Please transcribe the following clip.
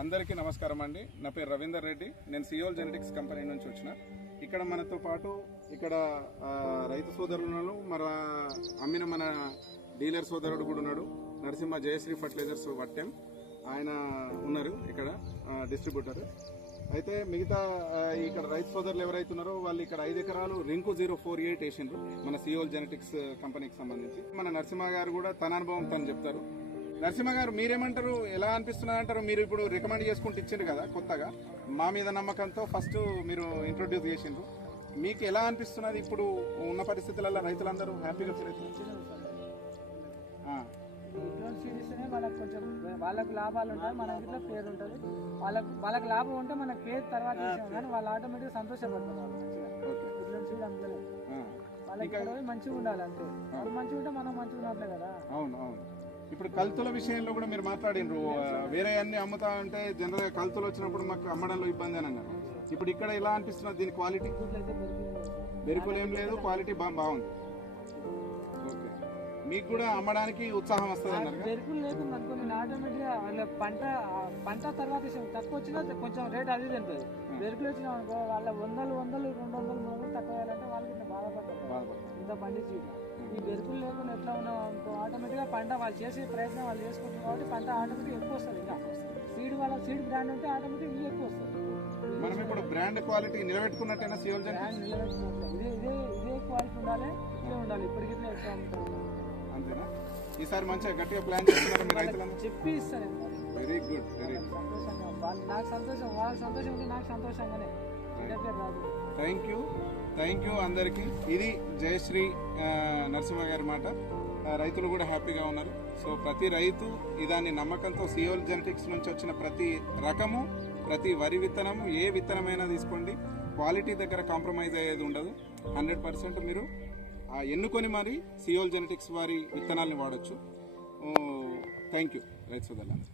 అందరికీ నమస్కారం అండి. నా పేరు రవీందర్ రెడ్డి. నేను సియోల్ జెనెటిక్స్ కంపెనీ నుంచి వచ్చిన. ఇక్కడ మనతో పాటు ఇక్కడ రైతు సోదరులు మరి అమ్మిన మన డీలర్ సోదరుడు కూడా ఉన్నాడు. నరసింహ జయశ్రీ ఫర్టిలైజర్స్ వట్టెం ఆయన ఉన్నారు ఇక్కడ డిస్ట్రిబ్యూటర్. అయితే మిగతా ఇక్కడ రైతు సోదరులు ఎవరైతే ఉన్నారో వాళ్ళు ఇక్కడ 5 ఎకరాలు రింకు 048 వేసిండ్రు మన సియోల్ జెనెటిక్స్ కంపెనీకి సంబంధించి. మన నరసింహ గారు కూడా తన అనుభవం తను చెప్తారు. నరసింహ గారు మీరేమంటారు, ఎలా అనిపిస్తున్నారు అంటారు? మీరు ఇప్పుడు రికమెండ్ చేసుకుంటూ ఇచ్చిండ్రు కదా కొత్తగా, మా మీద నమ్మకంతో ఫస్ట్ మీరు ఇంట్రొడ్యూస్ చేసిండ్రు. మీకు ఎలా అనిపిస్తున్నది ఇప్పుడు ఉన్న పరిస్థితులలో? రైతులందరూ హ్యాపీగా ఫీల్ అవుతున్నారు. వాళ్ళకి కొంచెం వాళ్ళకు లాభాలు ఉంటాయి, మన ఇంట్లో పేరు ఉంటుంది. వాళ్ళకి లాభం ఉంటే మనకు పేరు తర్వాత కానీ వాళ్ళు ఆటోమేటిక్గా సంతోషపడతారు. ఇట్లా సీడ్ అంతలేదు, వాళ్ళకి మంచిగా ఉండాలి అంతే. వాళ్ళు మంచిగా ఉంటే మనం మంచిగా ఉన్నట్లే కదా. అవును అవును. ఇప్పుడు కల్తుల విషయంలో కూడా మీరు మాట్లాడినరు, వేరే అన్ని అమ్ముతా అంటే జనరల్గా కల్తులు వచ్చినప్పుడు మాకు అమ్మడంలో ఇబ్బంది అని అన్నారు. ఇప్పుడు ఇక్కడ ఎలా అనిపిస్తున్నది దీని క్వాలిటీ? బెరుకులు ఏం లేదు, క్వాలిటీ బాగుంది. ఓకే, మీకు కూడా అమ్మడానికి ఉత్సాహం వస్తుంది అన్నారు. బెరుకులు లేకుండా అనుకో నేను ఆటోమేటిక్గా వాళ్ళ పంట తర్వాత తక్కువ వచ్చినా కొంచెం రేట్ అది తింటుంది. బెరుకులు వచ్చినా అనుకో వాళ్ళ 100, 200, 300 తక్కువ వేయాలంటే వాళ్ళకి బాధపడతారు ఇంత పండించి. ఈ బెరుకులు లేకుండా ఎట్లా ఉన్నాం అనుకో ఆటోమేటిక్గా పంట వాళ్ళు చేసే ప్రయత్నం వాళ్ళు చేసుకుంటారు కాబట్టి పంట ఆటోమేటిక్ ఎక్కువ వస్తుంది. ఇంకా సీడ్ బ్రాండ్ ఉంటే ఆటోమేటిక్ ఇవి ఎక్కువ వస్తుంది. మనం ఇప్పుడు బ్రాండ్ క్వాలిటీ నిలబెట్టుకున్నట్టేనా సియోల్ బ్రాండ్ నిలబెట్టుకున్నట్లే ఇదే క్వాలిటీ ఉండాలి, ఇట్లే ఉండాలి. ఇప్పటికి ఇట్లా ఎక్కువ అమ్ముతారు అంతేనా? ఈసారి మంచిగా గట్టిగా ప్లాన్ చేస్తున్నారు మీరు రైతులను చెప్పి ఇస్తాను. Very good, very good. సంతోషంగా నాకు సంతోషం, వాళ్ళకి సంతోషం ఉంటే నాకు సంతోషంగానే. థ్యాంక్ యూ అందరికీ. ఇది జయశ్రీ నరసింహ గారి మాట. రైతులు కూడా హ్యాపీగా ఉన్నారు. సో ప్రతి రైతు ఇదాన్ని నమ్మకంతో సియోల్ జెనెటిక్స్ నుంచి వచ్చిన ప్రతి రకము, ప్రతి వరి విత్తనం, ఏ విత్తనమైనా తీసుకోండి, క్వాలిటీ దగ్గర కాంప్రమైజ్ అయ్యేది ఉండదు. 100% మీరు ఎన్నుకొని మరి సియోల్ జెనెటిక్స్ వారి విత్తనాలను వాడచ్చు. థ్యాంక్ యూ రైతు సోదరులందరూ.